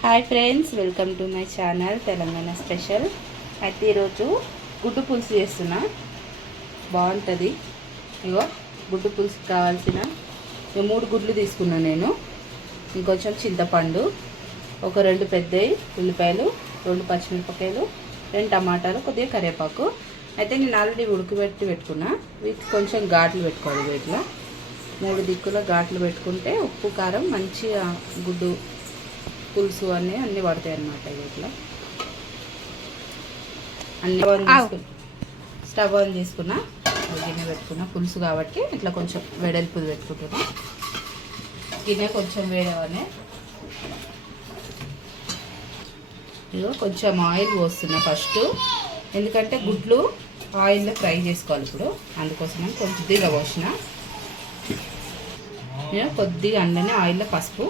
Hi friends, welcome to my channel Telangana special. అయితే ఈరోజు గుడ్డు పులుసు చేస్తున్నా, బాగుంటుంది. ఇగో గుడ్డు పులుసు కావాల్సిన 3 గుడ్లు తీసుకున్నా నేను, ఇంకొంచెం చింతపండు, ఒక 2 పెద్దవి ఉల్లిపాయలు, 2 పచ్చిమిరపకాయలు, 2 టమాటాలు, కొద్దిగా కరివేపాకు. అయితే నేను ఆల్రెడీ ఉడకబెట్టి పెట్టుకున్నా. వీటికి కొంచెం ఘాట్లు పెట్టుకోవాలి. వీటిలో 3 దిక్కుల ఘాట్లు పెట్టుకుంటే ఉప్పు కారం మంచిగా గుడ్డు పులుసు అన్నీ పడతాయి అన్నమాట. ఇట్లా అన్ని స్టవ్ ఆన్ చేసుకున్నా, గిన్నె పెట్టుకున్నా. పులుసు కాబట్టి ఇట్లా కొంచెం వెడల్పుది పెట్టుకుంటున్నా. గిన్నె కొంచెం వేడవనే ఇదిగో కొంచెం ఆయిల్ పోస్తున్నా ఫస్ట్, ఎందుకంటే గుడ్లు ఆయిల్లో ఫ్రై చేసుకోవాలి ఇప్పుడు. అందుకోసం కొద్దిగా పోసిన. కొద్దిగా అందులోనే ఆయిల్లో పసుపు,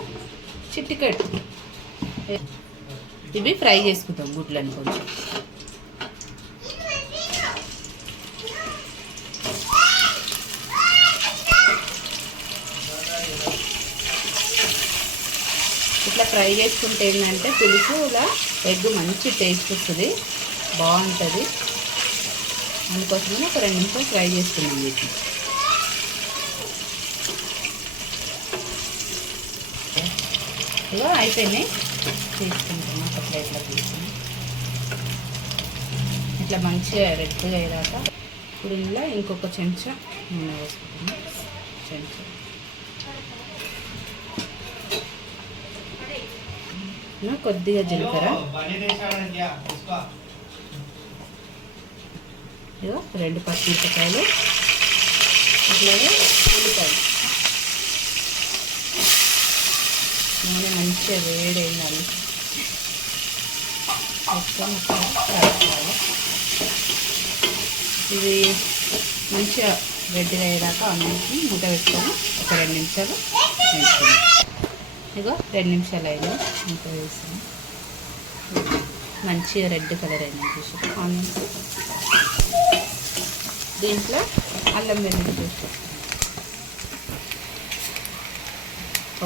చిటికెడు, ఇవి ఫ్రై చేసుకుంటాం గుడ్లని కొంచెం. ఇట్లా ఫ్రై చేసుకుంటే ఏంటంటే పులుసు ఇలా ఎగ్ మంచి టేస్ట్ వస్తుంది, బాగుంటుంది. అందుకోసమే ఒక 2 నిమిషాలు ఫ్రై చేసుకున్నాం వీటిని. ఇలా అయిపోయినాయి, తీసుకుంటున్నాం ఒక ప్లేట్లో తీసుకుని. ఇట్లా మంచిగా రెడ్గా అయ్యాక ఇప్పుడు ఇందులో ఇంకొక చెంచా నూనె వేసుకుంటున్నాం. కొద్దిగా జీలకర్ర, ఇదో 2 పచ్చిమిరపకాయలు, ఇట్లాగే ఉల్లిపాయలు. నూనె మంచిగా వేడైందండి. ఇది మంచిగా రెడ్గా అయ్యేదాకా అన్నింటిని మూట పెట్టుకొని ఒక 2 నిమిషాలు వేసుకున్నాం. ఇగో 2 నిమిషాలు అయింది, మూట వేసాను. మంచిగా రెడ్ కలర్ అయింది చూసి ఆనియన్స్. దీంట్లో అల్లం వెల్లుల్లి పేస్ట్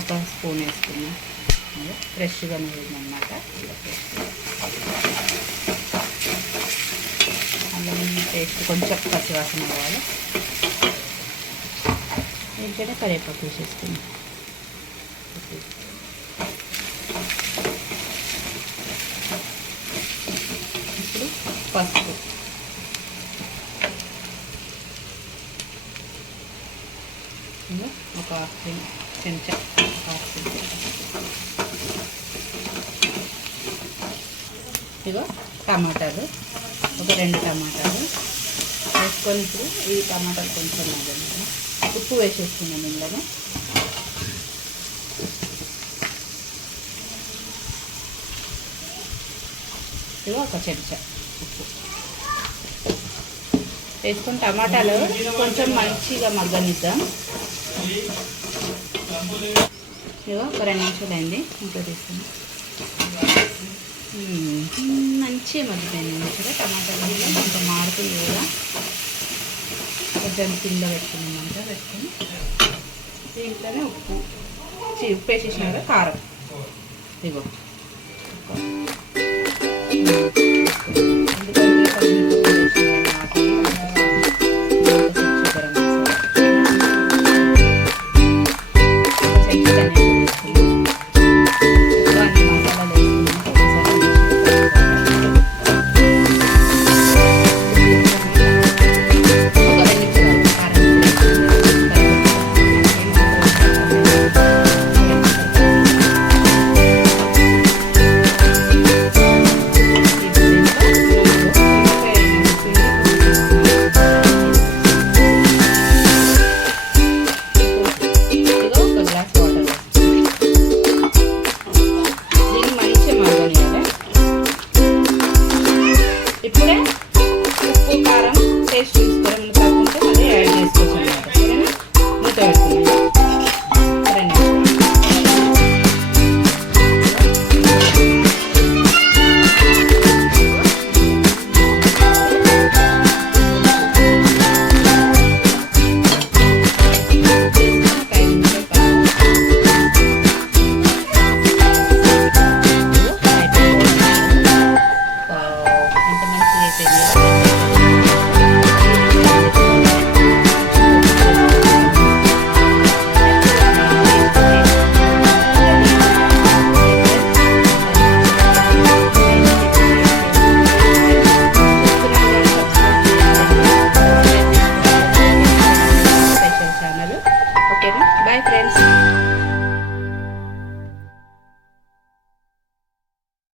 ఒక స్పూన్ వేసుకున్నాం. ఫ్రెష్గా వేయిందన్నమాట. అల్లం పేస్ట్ కొంచెం పచ్చివాసన కావాలి. దీంట్లోనే కరివేపాకు వేసేసుకున్నాం. ఇప్పుడు పసుపు, ఒక చెంచా, ఇగో టమాటాలు, ఒక 2 టమాటాలు వేసుకొని ఇప్పుడు ఈ టమాటాలు కొంచెం మగ్గనిద్దాం. ఉప్పు వేసేసుకున్నాం ఇందులో. ఇగో ఒక చెంచా ఉప్పు వేసుకొని టమాటాలు కొంచెం మంచిగా మగ్గనిద్దాం. ఇగో ఒక 2 నిమిషాలు అయింది, ఇంకా తీసుకుని మంచిగా మగ్గిపోయింది. ఇక్కడ టమాటాలు కొంచెం మాడుతుంది కదా, కొంచెం కింద పెట్టుకున్నామంట. పెట్టుకొని దీంట్లోనే ఉప్పు వేసేసిన కారం, ఇగో